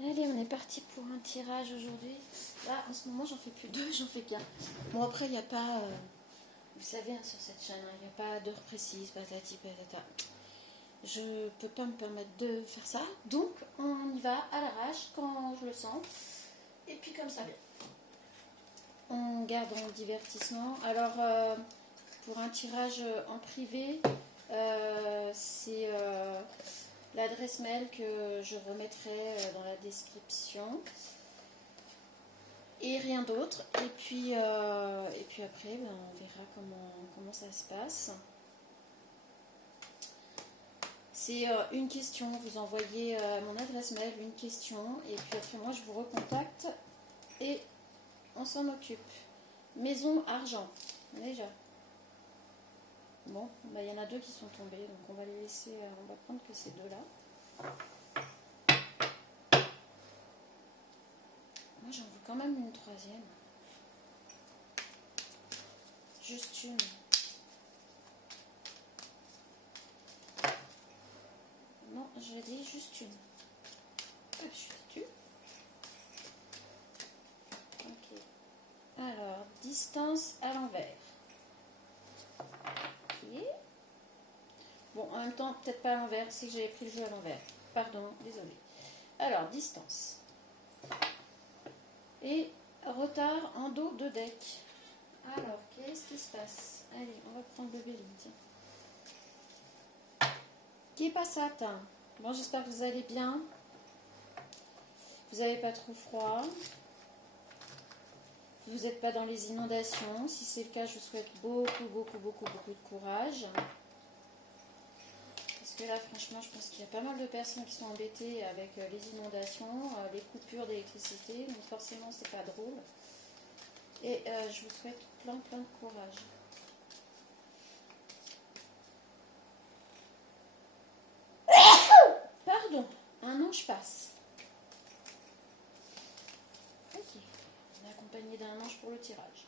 Allez, on est parti pour un tirage aujourd'hui. Là, en ce moment, j'en fais plus deux, j'en fais qu'un. Bon, après, il n'y a pas... vous savez, hein, sur cette chaîne, il n'y a pas d'heure précise, patati patata. Je peux pas me permettre de faire ça. Donc, on y va à l'arrache quand je le sens. Et puis, comme ça vient. On garde en divertissement. Alors, pour un tirage en privé, c'est l'adresse mail que je remettrai dans la description. Et rien d'autre. Et puis après, ben, on verra comment ça se passe. C'est une question. Vous envoyez à mon adresse mail une question. Et puis après, moi, je vous recontacte. Et on s'en occupe. Maison, argent. Déjà. Bon, bah, y en a deux qui sont tombés. Donc on va les laisser. On va prendre que ces deux-là. Moi, j'en veux quand même une troisième. Juste une. Non, j'ai dit juste une. Ah, je suis têtue. Ok. Alors, distance à l'envers. Ok. Bon, en même temps, peut-être pas à l'envers, c'est que j'avais pris le jeu à l'envers. Pardon, désolé. Alors, distance. Et retard en dos de deck. Alors, qu'est-ce qui se passe? Allez, on va prendre le Béline, tiens. Qui passate? Bon, j'espère que vous allez bien. Vous n'avez pas trop froid. Vous n'êtes pas dans les inondations. Si c'est le cas, je vous souhaite beaucoup de courage. Parce que là, franchement, je pense qu'il y a pas mal de personnes qui sont embêtées avec les inondations, les coupures d'électricité. Donc forcément, c'est pas drôle. Et je vous souhaite plein de courage. Pardon, un ange passe. Ok, on est accompagné d'un ange pour le tirage.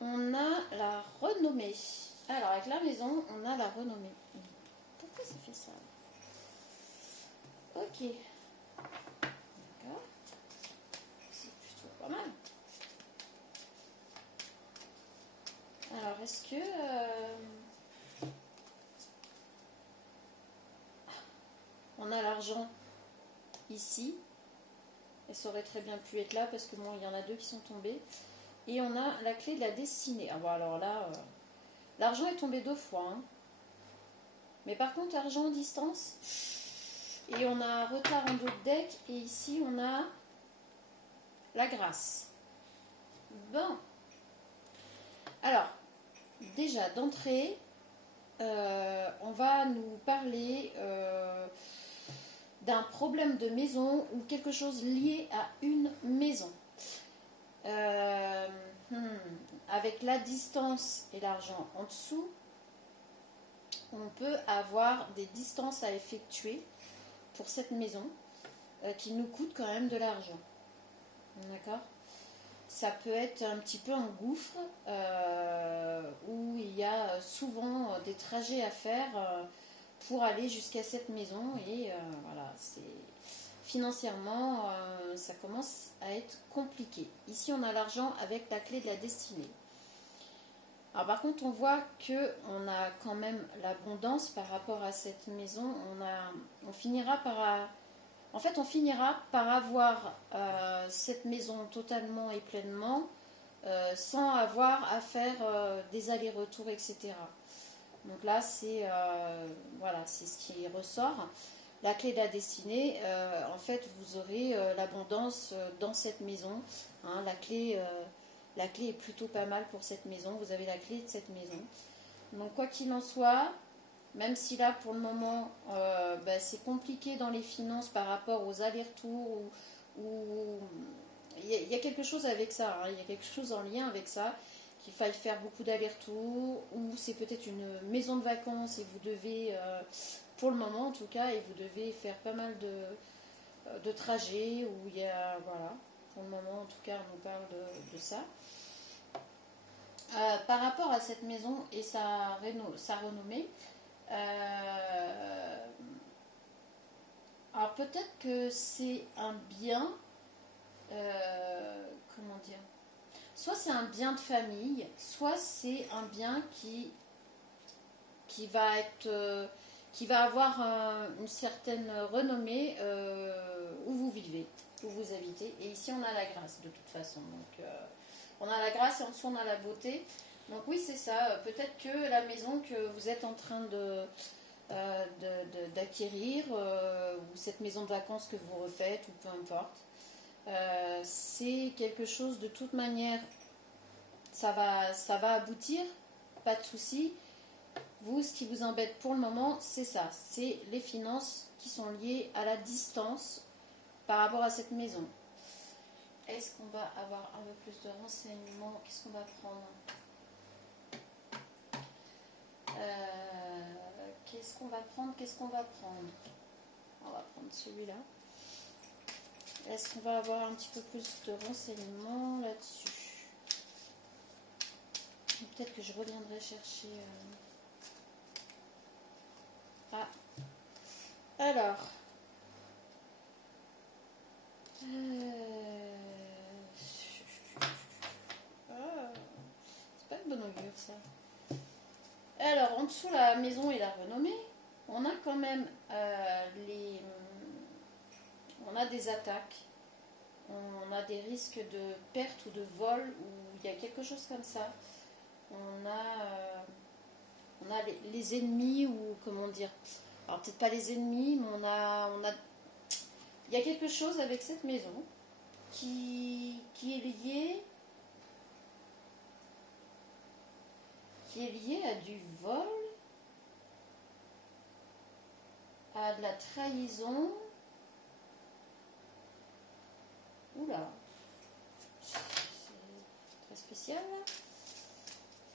On a la renommée. Alors, avec la maison, on a la renommée. Pourquoi ça fait ça? Ok. D'accord. C'est plutôt pas mal. Alors, est-ce que... on a l'argent ici. Et ça aurait très bien pu être là parce que bon, il y en a deux qui sont tombés. Et on a la clé de la destinée. Ah bon, alors là, l'argent est tombé deux fois. Hein. Mais par contre, argent distance. Et on a retard en dos de deck. Et ici, on a la grâce. Bon. Alors, déjà, d'entrée, on va nous parler d'un problème de maison ou quelque chose lié à une maison. Avec la distance et l'argent en dessous, on peut avoir des distances à effectuer pour cette maison qui nous coûte quand même de l'argent. D'accord? Ça peut être un petit peu un gouffre où il y a souvent des trajets à faire pour aller jusqu'à cette maison et voilà, c'est financièrement ça commence à être compliqué. Ici on a l'argent avec la clé de la destinée. Alors par contre on voit que on a quand même l'abondance par rapport à cette maison. On finira par avoir cette maison totalement et pleinement sans avoir à faire des allers-retours, etc. Donc là, c'est voilà, c'est ce qui ressort. La clé de la destinée, en fait, vous aurez l'abondance dans cette maison. Hein, la clé est plutôt pas mal pour cette maison. Vous avez la clé de cette maison. Donc quoi qu'il en soit, même si là pour le moment c'est compliqué dans les finances par rapport aux allers-retours ou il y a quelque chose avec ça, hein, il y a quelque chose en lien avec ça, qu'il faille faire beaucoup d'allers-retours, ou c'est peut-être une maison de vacances et vous devez, pour le moment en tout cas, et vous devez faire pas mal de trajets, où il y a, voilà, pour le moment en tout cas on nous parle de ça. Par rapport à cette maison et sa renommée, alors Alors peut-être que c'est un bien, comment dire, soit c'est un bien de famille, soit c'est un bien qui va être, qui va avoir une certaine renommée où vous vivez, où vous habitez. Et ici on a la grâce de toute façon. Donc on a la grâce et en dessous on a la beauté. Donc oui c'est ça, peut-être que la maison que vous êtes en train d'acquérir, ou cette maison de vacances que vous refaites, ou peu importe, c'est quelque chose de toute manière, ça va aboutir, pas de souci. Vous, ce qui vous embête pour le moment, c'est ça, c'est les finances qui sont liées à la distance par rapport à cette maison. Est-ce qu'on va avoir un peu plus de renseignements? Qu'est-ce qu'on va prendre? Qu'est-ce qu'on va prendre? On va prendre celui-là. Est-ce qu'on va avoir un petit peu plus de renseignements là-dessus? Peut-être que je reviendrai chercher... Ah, alors... c'est pas une bonne augure ça. Alors, en dessous, la maison et la renommée, on a quand même on a des attaques, on a des risques de perte ou de vol, ou il y a quelque chose comme ça. On a les ennemis, ou comment dire, alors peut-être pas les ennemis, mais il y a quelque chose avec cette maison qui est lié à du vol, à de la trahison. Oula, c'est très spécial.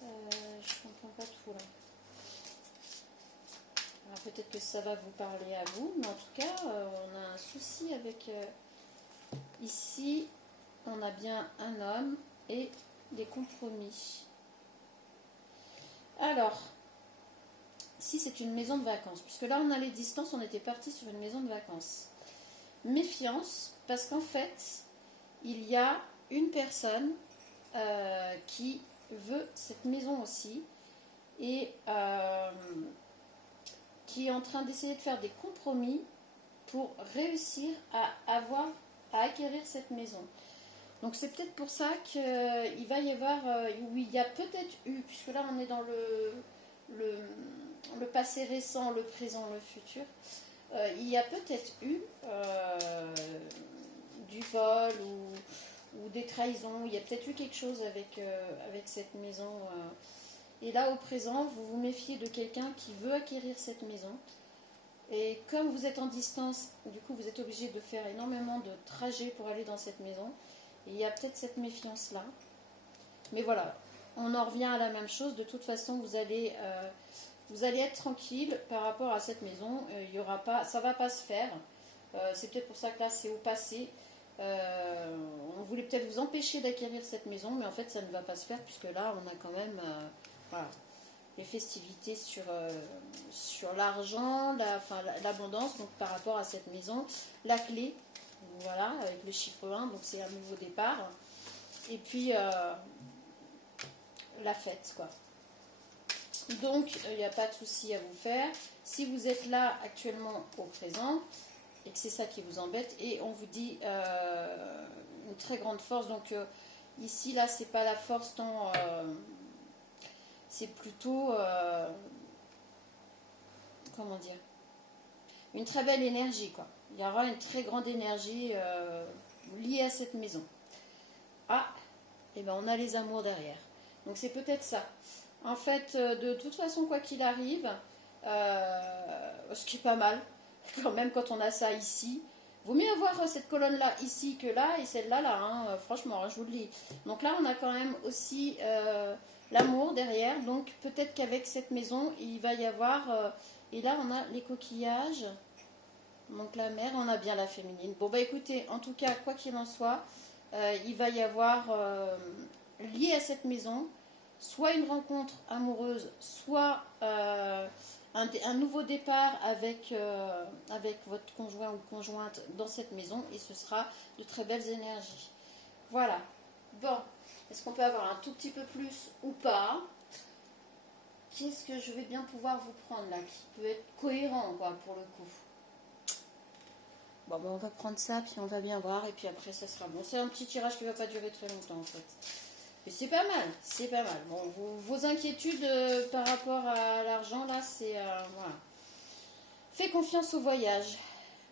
Je comprends pas tout là. Alors peut-être que ça va vous parler à vous, mais en tout cas, on a un souci avec... ici, on a bien un homme et des compromis. Alors, si c'est une maison de vacances, puisque là on a les distances, on était parti sur une maison de vacances. Méfiance, parce qu'en fait, il y a une personne qui veut cette maison aussi, et qui est en train d'essayer de faire des compromis pour réussir à acquérir cette maison. Donc c'est peut-être pour ça qu'il va y avoir, oui, il y a peut-être eu, puisque là on est dans le passé récent, le présent, le futur, il y a peut-être eu du vol ou des trahisons, il y a peut-être eu quelque chose avec cette maison. Et là au présent, vous vous méfiez de quelqu'un qui veut acquérir cette maison. Et comme vous êtes en distance, du coup vous êtes obligé de faire énormément de trajets pour aller dans cette maison. Et il y a peut-être cette méfiance-là. Mais voilà, on en revient à la même chose. De toute façon, vous allez être tranquille par rapport à cette maison. Il y aura pas, ça ne va pas se faire. C'est peut-être pour ça que là, c'est au passé. On voulait peut-être vous empêcher d'acquérir cette maison, mais en fait, ça ne va pas se faire, puisque là, on a quand même voilà, les festivités sur l'argent, l'abondance, donc par rapport à cette maison. La clé, voilà, avec le chiffre 1, donc c'est un nouveau départ. Et puis, la fête, quoi. Donc, il n'y a pas de souci à vous faire. Si vous êtes là actuellement au présent, et que c'est ça qui vous embête, et on vous dit une très grande force, donc ici, là, c'est pas la force tant... c'est plutôt... comment dire, une très belle énergie, quoi. Il y aura une très grande énergie liée à cette maison. Ah, et ben on a les amours derrière. Donc c'est peut-être ça. En fait, de toute façon, quoi qu'il arrive, ce qui est pas mal, quand même quand on a ça ici, vaut mieux avoir cette colonne-là ici que là, et celle-là, là, hein, franchement, hein, je vous le dis. Donc là, on a quand même aussi l'amour derrière. Donc peut-être qu'avec cette maison, il va y avoir... et là, on a les coquillages. Donc la mer, on a bien la féminine. Bon, bah écoutez, en tout cas, quoi qu'il en soit, il va y avoir, lié à cette maison, soit une rencontre amoureuse, soit un nouveau départ avec votre conjoint ou conjointe dans cette maison et ce sera de très belles énergies. Voilà. Bon, est-ce qu'on peut avoir un tout petit peu plus ou pas? Qu'est-ce que je vais bien pouvoir vous prendre là, qui peut être cohérent quoi pour le coup? Bon, ben, on va prendre ça, puis on va bien voir, et puis après ça sera bon. C'est un petit tirage qui ne va pas durer très longtemps en fait. Mais c'est pas mal, c'est pas mal. Bon, vos inquiétudes par rapport à l'argent là, c'est... voilà. Fais confiance au voyage.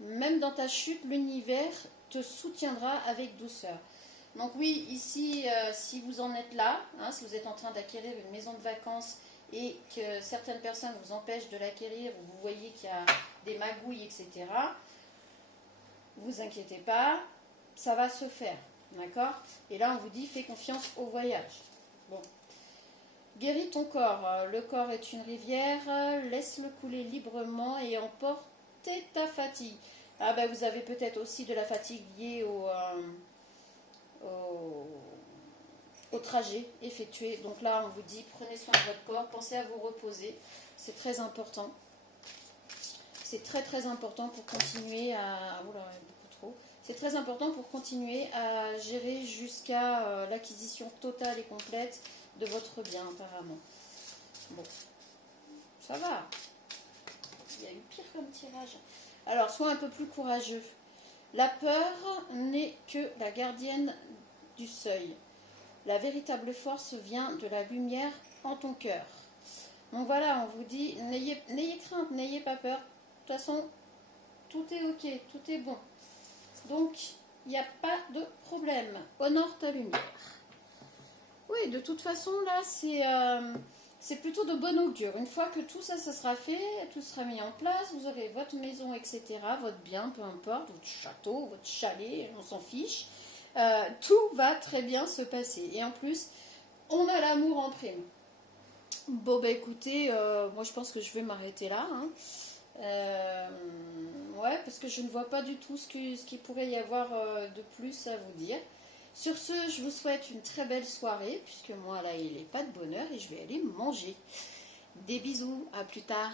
Même dans ta chute, l'univers te soutiendra avec douceur. Donc oui, ici, si vous en êtes là, hein, si vous êtes en train d'acquérir une maison de vacances et que certaines personnes vous empêchent de l'acquérir, ou vous voyez qu'il y a des magouilles, etc., vous inquiétez pas, ça va se faire, d'accord? Et là, on vous dit, fais confiance au voyage. Bon. Guéris ton corps. Le corps est une rivière, laisse-le couler librement et emporte ta fatigue. Ah ben, vous avez peut-être aussi de la fatigue liée au trajet effectué. Donc là, on vous dit, prenez soin de votre corps, pensez à vous reposer. C'est très important. C'est très très important pour continuer à... Oula, beaucoup trop. C'est très important pour continuer à gérer jusqu'à l'acquisition totale et complète de votre bien, apparemment. Bon, ça va. Il y a eu pire comme tirage. Alors, sois un peu plus courageux. La peur n'est que la gardienne du seuil. La véritable force vient de la lumière en ton cœur. Donc voilà, on vous dit, n'ayez crainte, n'ayez pas peur. De toute façon, tout est ok, tout est bon. Donc, il n'y a pas de problème. Honore ta lumière. Oui, de toute façon, là, c'est plutôt de bon augure. Une fois que tout ça, ça sera fait, tout sera mis en place, vous aurez votre maison, etc., votre bien, peu importe, votre château, votre chalet, on s'en fiche. Tout va très bien se passer. Et en plus, on a l'amour en prime. Bon, bah écoutez, moi je pense que je vais m'arrêter là. Hein. Ouais, parce que je ne vois pas du tout ce qu'il pourrait y avoir de plus à vous dire. Sur ce, je vous souhaite une très belle soirée, puisque moi là il n'est pas de bonne heure et je vais aller manger. Des bisous, à plus tard.